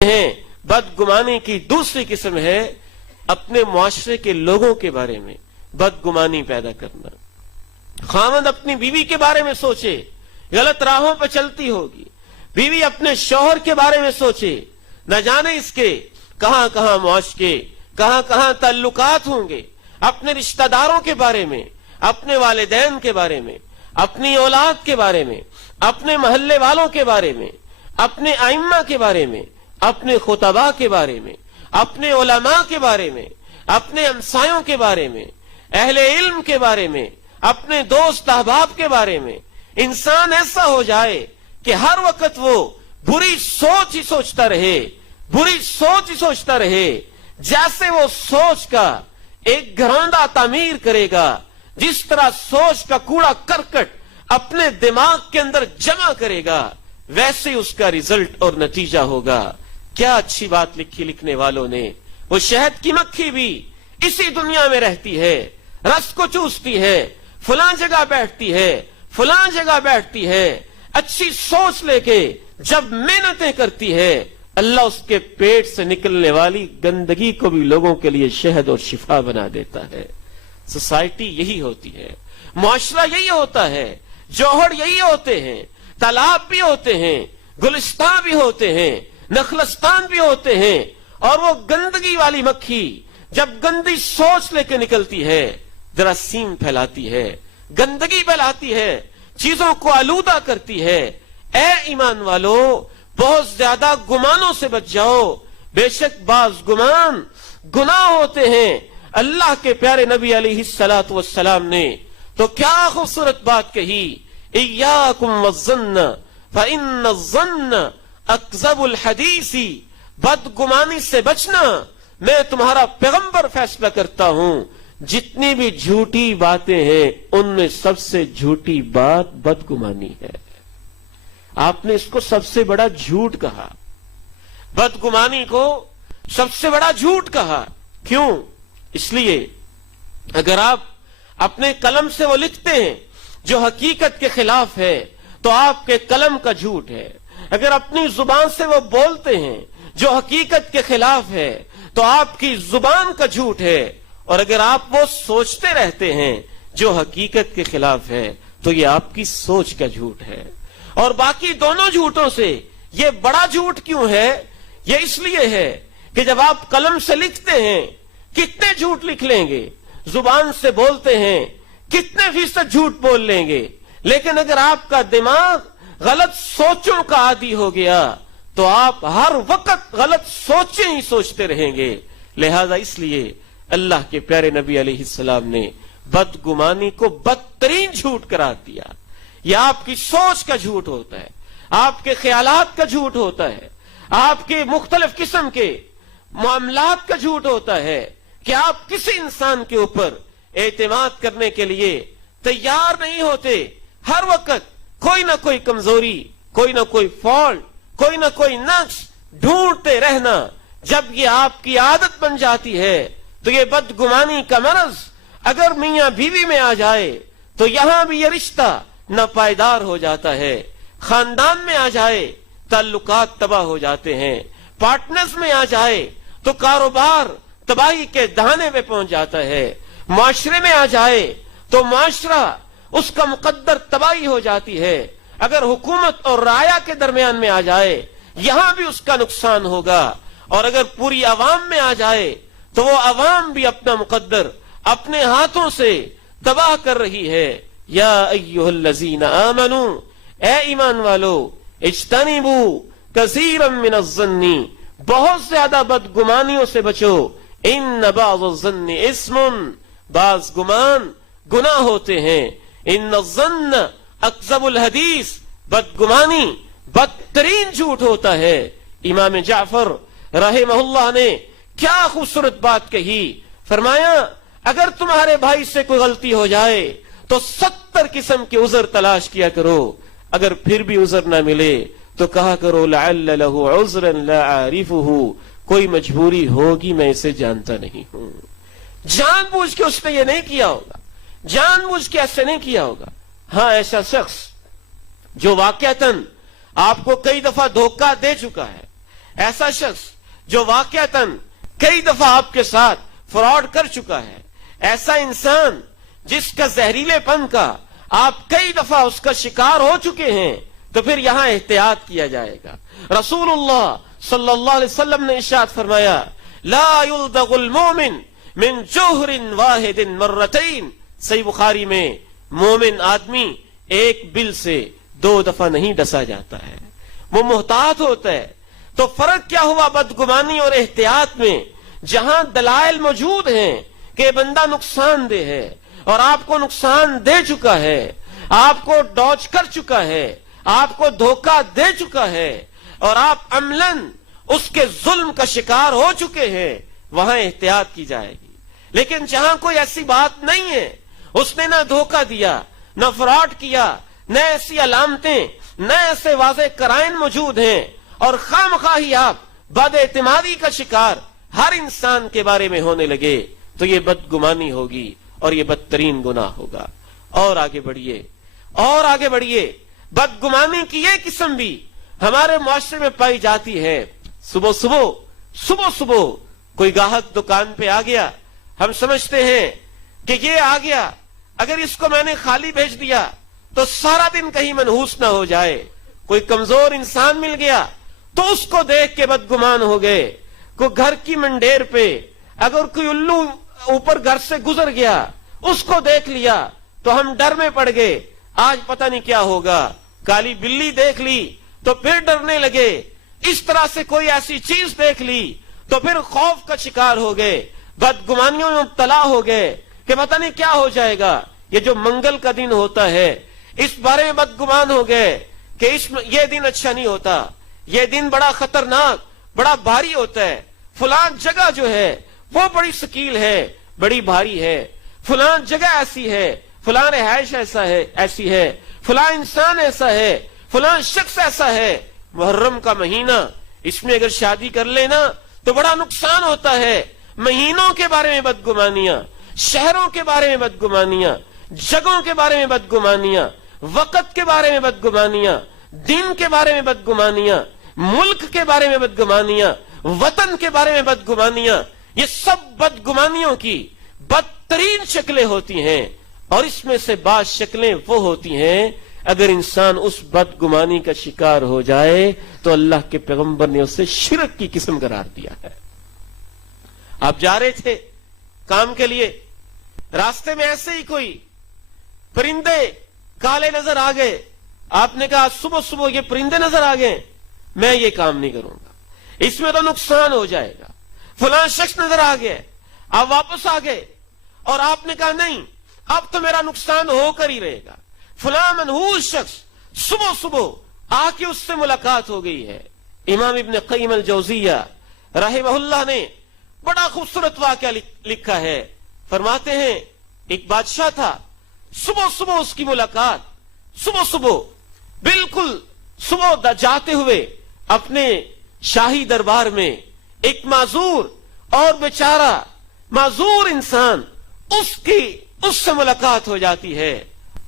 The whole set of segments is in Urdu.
ہیں بدگمانی کی دوسری قسم ہے اپنے معاشرے کے لوگوں کے بارے میں بدگمانی پیدا کرنا. خاوند اپنی بیوی کے بارے میں سوچے غلط راہوں پہ چلتی ہوگی، بیوی اپنے شوہر کے بارے میں سوچے نہ جانے اس کے کہاں کہاں معاشرے کہاں کہاں تعلقات ہوں گے، اپنے رشتہ داروں کے بارے میں، اپنے والدین کے بارے میں، اپنی اولاد کے بارے میں، اپنے محلے والوں کے بارے میں، اپنے ائمہ کے بارے میں، اپنے خطباء کے بارے میں، اپنے علماء کے بارے میں، اپنے ہمسایوں کے بارے میں، اہل علم کے بارے میں، اپنے دوست احباب کے بارے میں. انسان ایسا ہو جائے کہ ہر وقت وہ بری سوچ ہی سوچتا رہے، بری سوچ ہی سوچتا رہے، جیسے وہ سوچ کا ایک گھرانڈہ تعمیر کرے گا، جس طرح سوچ کا کوڑا کرکٹ اپنے دماغ کے اندر جمع کرے گا، ویسے اس کا ریزلٹ اور نتیجہ ہوگا. کیا اچھی بات لکھی لکھنے والوں نے. وہ شہد کی مکھی بھی اسی دنیا میں رہتی ہے، رس کو چوستی ہے، فلاں جگہ بیٹھتی ہے، فلاں جگہ بیٹھتی ہے، اچھی سوچ لے کے جب محنتیں کرتی ہے، اللہ اس کے پیٹ سے نکلنے والی گندگی کو بھی لوگوں کے لیے شہد اور شفا بنا دیتا ہے. سوسائٹی یہی ہوتی ہے، معاشرہ یہی ہوتا ہے، جوہر یہی ہوتے ہیں، تالاب بھی ہوتے ہیں، گلستان بھی ہوتے ہیں، نخلستان بھی ہوتے ہیں. اور وہ گندگی والی مکھی جب گندی سوچ لے کے نکلتی ہے، جراثیم پھیلاتی ہے، گندگی پھیلاتی ہے، چیزوں کو آلودہ کرتی ہے. اے ایمان والو، بہت زیادہ گمانوں سے بچ جاؤ، بے شک بعض گمان گناہ ہوتے ہیں. اللہ کے پیارے نبی علیہ الصلوۃ والسلام نے تو کیا خوبصورت بات کہی، ایاکم والظن فإن الظن اکذب الحدیث. بدگمانی سے بچنا، میں تمہارا پیغمبر فیصلہ کرتا ہوں، جتنی بھی جھوٹی باتیں ہیں ان میں سب سے جھوٹی بات بدگمانی ہے. آپ نے اس کو سب سے بڑا جھوٹ کہا، بدگمانی کو سب سے بڑا جھوٹ کہا. کیوں؟ اس لیے اگر آپ اپنے قلم سے وہ لکھتے ہیں جو حقیقت کے خلاف ہے تو آپ کے قلم کا جھوٹ ہے. اگر اپنی زبان سے وہ بولتے ہیں جو حقیقت کے خلاف ہے تو آپ کی زبان کا جھوٹ ہے. اور اگر آپ وہ سوچتے رہتے ہیں جو حقیقت کے خلاف ہے تو یہ آپ کی سوچ کا جھوٹ ہے. اور باقی دونوں جھوٹوں سے یہ بڑا جھوٹ کیوں ہے؟ یہ اس لیے ہے کہ جب آپ قلم سے لکھتے ہیں کتنے جھوٹ لکھ لیں گے، زبان سے بولتے ہیں کتنے فیصد جھوٹ بول لیں گے، لیکن اگر آپ کا دماغ غلط سوچوں کا عادی ہو گیا تو آپ ہر وقت غلط سوچیں ہی سوچتے رہیں گے. لہذا اس لیے اللہ کے پیارے نبی علیہ السلام نے بدگمانی کو بدترین جھوٹ قرار دیا. یہ آپ کی سوچ کا جھوٹ ہوتا ہے، آپ کے خیالات کا جھوٹ ہوتا ہے، آپ کے مختلف قسم کے معاملات کا جھوٹ ہوتا ہے کہ آپ کسی انسان کے اوپر اعتماد کرنے کے لیے تیار نہیں ہوتے. ہر وقت کوئی نہ کوئی کمزوری، کوئی نہ کوئی فالٹ، کوئی نہ کوئی نقص ڈھونڈتے رہنا. جب یہ آپ کی عادت بن جاتی ہے تو یہ بدگمانی کا مرض اگر میاں بیوی میں آ جائے تو یہاں بھی یہ رشتہ ناپائیدار ہو جاتا ہے. خاندان میں آ جائے تعلقات تباہ ہو جاتے ہیں. پارٹنرز میں آ جائے تو کاروبار تباہی کے دہانے پہ پہنچ جاتا ہے. معاشرے میں آ جائے تو معاشرہ اس کا مقدر تباہی ہو جاتی ہے. اگر حکومت اور رعایا کے درمیان میں آ جائے یہاں بھی اس کا نقصان ہوگا. اور اگر پوری عوام میں آ جائے تو وہ عوام بھی اپنا مقدر اپنے ہاتھوں سے تباہ کر رہی ہے. یا ایھا الذین آمنوا، اے ایمان والو، اجتنبوا کثیرا من الظن، بہت زیادہ بدگمانیوں سے بچو. ان بعض الظن اسم، بعض گمان گناہ ہوتے ہیں. ان الظن اکذب الحدیث، بدگمانی بدترین جھوٹ ہوتا ہے. امام جعفر رحمہ اللہ نے کیا خوبصورت بات کہی، فرمایا اگر تمہارے بھائی سے کوئی غلطی ہو جائے تو 70 قسم کے عذر تلاش کیا کرو. اگر پھر بھی عذر نہ ملے تو کہا کرو لعل له عذرا لا اعرفه، کوئی مجبوری ہوگی میں اسے جانتا نہیں ہوں. جان بوجھ کے اس نے یہ نہیں کیا ہوگا، جان بوجھ کے ایسے نہیں کیا ہوگا. ہاں ایسا شخص جو واقعتاً آپ کو کئی دفعہ دھوکہ دے چکا ہے، ایسا شخص جو واقعتاً کئی دفعہ آپ کے ساتھ فراڈ کر چکا ہے، ایسا انسان جس کا زہریلے پن کا آپ کئی دفعہ اس کا شکار ہو چکے ہیں، تو پھر یہاں احتیاط کیا جائے گا۔ رسول اللہ صلی اللہ علیہ وسلم نے ارشاد فرمایا، لا یلدغ المؤمن من جوہر واحد مرتین، صحیح بخاری میں مومن آدمی ایک بل سے 2 دفعہ نہیں ڈسا جاتا ہے، وہ محتاط ہوتا ہے۔ تو فرق کیا ہوا بدگمانی اور احتیاط میں؟ جہاں دلائل موجود ہیں کہ بندہ نقصان دہ ہے اور آپ کو نقصان دے چکا ہے، آپ کو ڈوج کر چکا ہے، آپ کو دھوکہ دے چکا ہے اور آپ عملاً اس کے ظلم کا شکار ہو چکے ہیں، وہاں احتیاط کی جائے گی۔ لیکن جہاں کوئی ایسی بات نہیں ہے، اس نے نہ دھوکہ دیا، نہ فراڈ کیا، نہ ایسی علامتیں، نہ ایسے واضح قرائن موجود ہیں، اور خام خواہی آپ بد اعتمادی کا شکار ہر انسان کے بارے میں ہونے لگے، تو یہ بدگمانی ہوگی اور یہ بدترین گناہ ہوگا۔ اور آگے بڑھیے، اور آگے بڑھیے۔ بدگمانی کی یہ قسم بھی ہمارے معاشرے میں پائی جاتی ہے۔ صبح صبح کوئی گاہک دکان پہ آ گیا، ہم سمجھتے ہیں کہ یہ آ گیا، اگر اس کو میں نے خالی بھیج دیا تو سارا دن کہیں منحوس نہ ہو جائے۔ کوئی کمزور انسان مل گیا تو اس کو دیکھ کے بدگمان ہو گئے۔ کوئی گھر کی منڈیر پہ اگر کوئی الو اوپر گھر سے گزر گیا، اس کو دیکھ لیا تو ہم ڈر میں پڑ گئے، آج پتہ نہیں کیا ہوگا۔ کالی بلی دیکھ لی تو پھر ڈرنے لگے، اس طرح سے کوئی ایسی چیز دیکھ لی تو پھر خوف کا شکار ہو گئے، بدگمانیوں میں مبتلا ہو گئے کہ پتہ نہیں کیا ہو جائے گا۔ یہ جو منگل کا دن ہوتا ہے، اس بارے میں بدگمان ہو گئے کہ یہ دن اچھا نہیں ہوتا، یہ دن بڑا خطرناک، بڑا بھاری ہوتا ہے۔ فلان جگہ جو ہے وہ بڑی ثقیل ہے، بڑی بھاری ہے، فلان جگہ ایسی ہے، فلان رہائش ایسی ہے، فلان انسان ایسا ہے، فلان شخص ایسا ہے۔ محرم کا مہینہ، اس میں اگر شادی کر لینا تو بڑا نقصان ہوتا ہے۔ مہینوں کے بارے میں بدگمانیاں، شہروں کے بارے میں بدگمانیاں، جگہوں کے بارے میں بدگمانیاں، وقت کے بارے میں بدگمانیاں، دن کے بارے میں بدگمانیاں، ملک کے بارے میں بدگمانیاں، وطن کے بارے میں بدگمانیاں، یہ سب بدگمانیوں کی بدترین شکلیں ہوتی ہیں۔ اور اس میں سے بعض شکلیں وہ ہوتی ہیں اگر انسان اس بدگمانی کا شکار ہو جائے تو اللہ کے پیغمبر نے اسے شرک کی قسم قرار دیا ہے۔ آپ جا رہے تھے کام کے لیے، راستے میں ایسے ہی کوئی پرندے کالے نظر آ گئے، آپ نے کہا صبح صبح یہ پرندے نظر آ گئے، میں یہ کام نہیں کروں گا، اس میں تو نقصان ہو جائے گا۔ فلاں شخص نظر آ گئے، آپ واپس آ گئے اور آپ نے کہا نہیں، اب تو میرا نقصان ہو کر ہی رہے گا۔ فلاں منحوس شخص صبح صبح آ کے اس سے ملاقات ہو گئی ہے۔ امام ابن قیم الجوزیہ رحمہ اللہ نے بڑا خوبصورت واقعہ لکھا ہے، فرماتے ہیں ایک بادشاہ تھا، صبح صبح اس کی ملاقات، صبح بالکل صبح جاتے ہوئے اپنے شاہی دربار میں ایک معذور اور بیچارہ معذور انسان اس سے ملاقات ہو جاتی ہے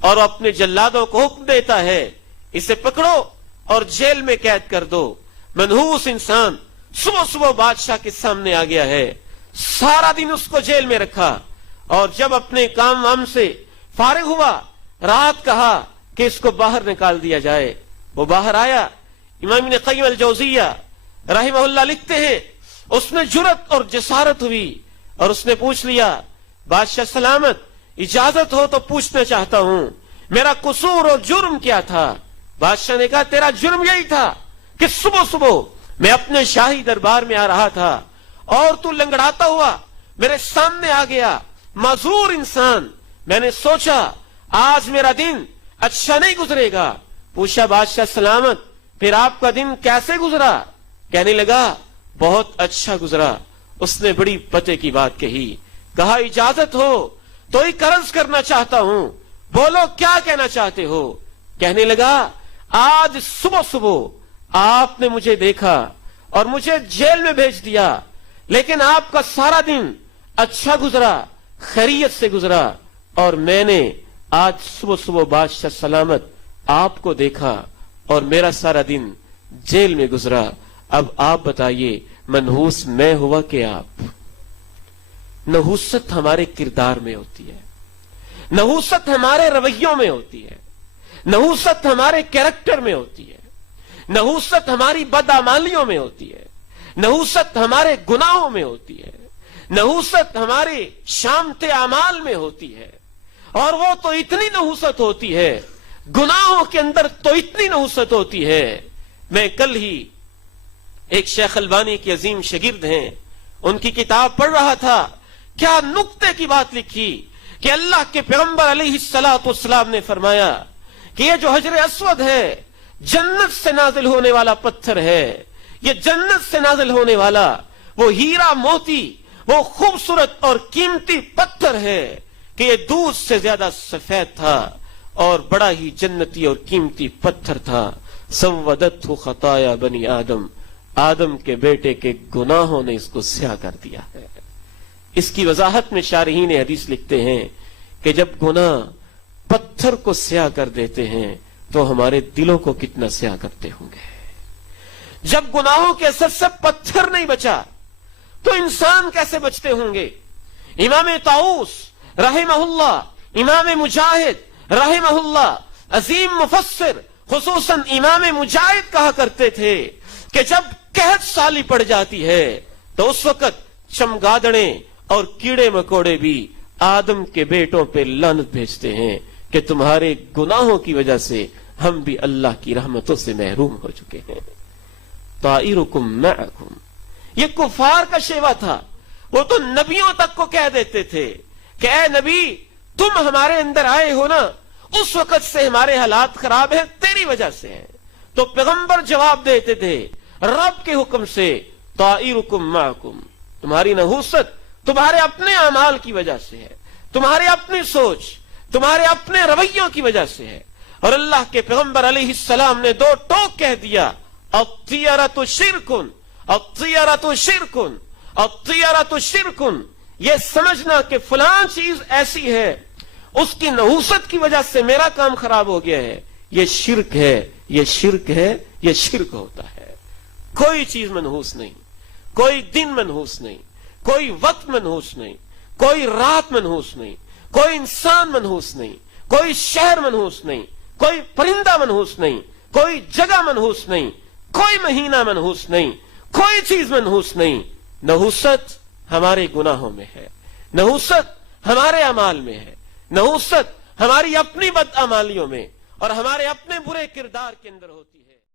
اور اپنے جلادوں کو حکم دیتا ہے اسے پکڑو اور جیل میں قید کر دو۔ منحوس انسان صبح بادشاہ کے سامنے آ گیا ہے، سارا دن اس کو جیل میں رکھا اور جب اپنے کام وام سے فارغ ہوا، رات کہا کہ اس کو باہر نکال دیا جائے۔ وہ باہر آیا، امام ابن قیم الجوزیہ رحمہ اللہ لکھتے ہیں اس میں جرأت اور جسارت ہوئی اور اس نے پوچھ لیا، بادشاہ سلامت، اجازت ہو تو پوچھنا چاہتا ہوں میرا قصور اور جرم کیا تھا؟ بادشاہ نے کہا تیرا جرم یہی تھا کہ صبح میں اپنے شاہی دربار میں آ رہا تھا اور تو لنگڑاتا ہوا میرے سامنے آ گیا، معذور انسان، میں نے سوچا آج میرا دن اچھا نہیں گزرے گا۔ پوچھا بادشاہ سلامت پھر آپ کا دن کیسے گزرا؟ کہنے لگا بہت اچھا گزرا۔ اس نے بڑی پتے کی بات کہی، کہا اجازت ہو تو ایک عرض کرنا چاہتا ہوں، بولو کیا کہنا چاہتے ہو؟ کہنے لگا آج صبح آپ نے مجھے دیکھا اور مجھے جیل میں بھیج دیا، لیکن آپ کا سارا دن اچھا گزرا، خیریت سے گزرا، اور میں نے آج صبح بادشاہ سلامت آپ کو دیکھا اور میرا سارا دن جیل میں گزرا۔ اب آپ بتائیے منحوس میں ہوا کہ آپ؟ نحوست ہمارے کردار میں ہوتی ہے، نحوست ہمارے رویوں میں ہوتی ہے، نحوست ہمارے کیریکٹر میں ہوتی ہے، نحوست ہماری بدعمالیوں میں ہوتی ہے، نحوست ہمارے گناہوں میں ہوتی ہے، نحوست ہمارے شامت اعمال میں ہوتی ہے، اور وہ تو اتنی نحوست ہوتی ہے، گناہوں کے اندر تو اتنی نحوست ہوتی ہے۔ میں کل ہی ایک شیخ البانی کی عظیم شاگرد ہیں، ان کی کتاب پڑھ رہا تھا، کیا نقطے کی بات لکھی کہ اللہ کے پیغمبر علیہ الصلوۃ والسلام نے فرمایا کہ یہ جو حجر اسود ہے جنت سے نازل ہونے والا پتھر ہے، یہ جنت سے نازل ہونے والا وہ ہیرا موتی، وہ خوبصورت اور قیمتی پتھر ہے کہ یہ دودھ سے زیادہ سفید تھا اور بڑا ہی جنتی اور قیمتی پتھر تھا۔ سودتہ خطایا بنی آدم، آدم کے بیٹے کے گناہوں نے اس کو سیاہ کر دیا ہے۔ اس کی وضاحت میں شارحین حدیث لکھتے ہیں کہ جب گناہ پتھر کو سیاہ کر دیتے ہیں تو ہمارے دلوں کو کتنا سیاہ کرتے ہوں گے۔ جب گناہوں کے اثر سے پتھر نہیں بچا تو انسان کیسے بچتے ہوں گے؟ امام طاؤس رحمہ اللہ، امام مجاہد رحمہ اللہ، عظیم مفسر، خصوصاً امام مجاہد کہا کرتے تھے کہ جب قحط سالی پڑ جاتی ہے تو اس وقت چمگادڑیں اور کیڑے مکوڑے بھی آدم کے بیٹوں پہ لعنت بھیجتے ہیں کہ تمہارے گناہوں کی وجہ سے ہم بھی اللہ کی رحمتوں سے محروم ہو چکے ہیں۔ طائرکم معکم، یہ کفار کا شیوا تھا، وہ تو نبیوں تک کو کہہ دیتے تھے کہ اے نبی تم ہمارے اندر آئے ہو نا، اس وقت سے ہمارے حالات خراب ہیں، تیری وجہ سے ہیں۔ تو پیغمبر جواب دیتے تھے رب کے حکم سے، طائرکم معکم، تمہاری نحوست تمہارے اپنے اعمال کی وجہ سے ہے، تمہاری اپنی سوچ، تمہارے اپنے رویوں کی وجہ سے ہے۔ اور اللہ کے پیغمبر علیہ السلام نے دو ٹوک کہہ دیا، الطیرۃ شرکن، الطیرۃ شرکن، الطیرۃ شرکن، یہ سمجھنا کہ فلاں چیز ایسی ہے اس کی نحوست کی وجہ سے میرا کام خراب ہو گیا ہے، یہ شرک ہے، یہ شرک ہے، یہ شرک ہوتا ہے۔ کوئی چیز منحوس نہیں، کوئی دن منحوس نہیں، کوئی وقت منحوس نہیں، کوئی رات منحوس نہیں، کوئی انسان منحوس نہیں، کوئی شہر منحوس نہیں، کوئی پرندہ منحوس نہیں، کوئی جگہ منحوس نہیں، کوئی مہینہ منحوس نہیں، کوئی چیز منحوس نہیں۔ نحوست ہمارے گناہوں میں ہے، نحوست ہمارے اعمال میں ہے، نحوست ہماری اپنی بدعمالیوں میں اور ہمارے اپنے برے کردار کے اندر ہوتی ہے۔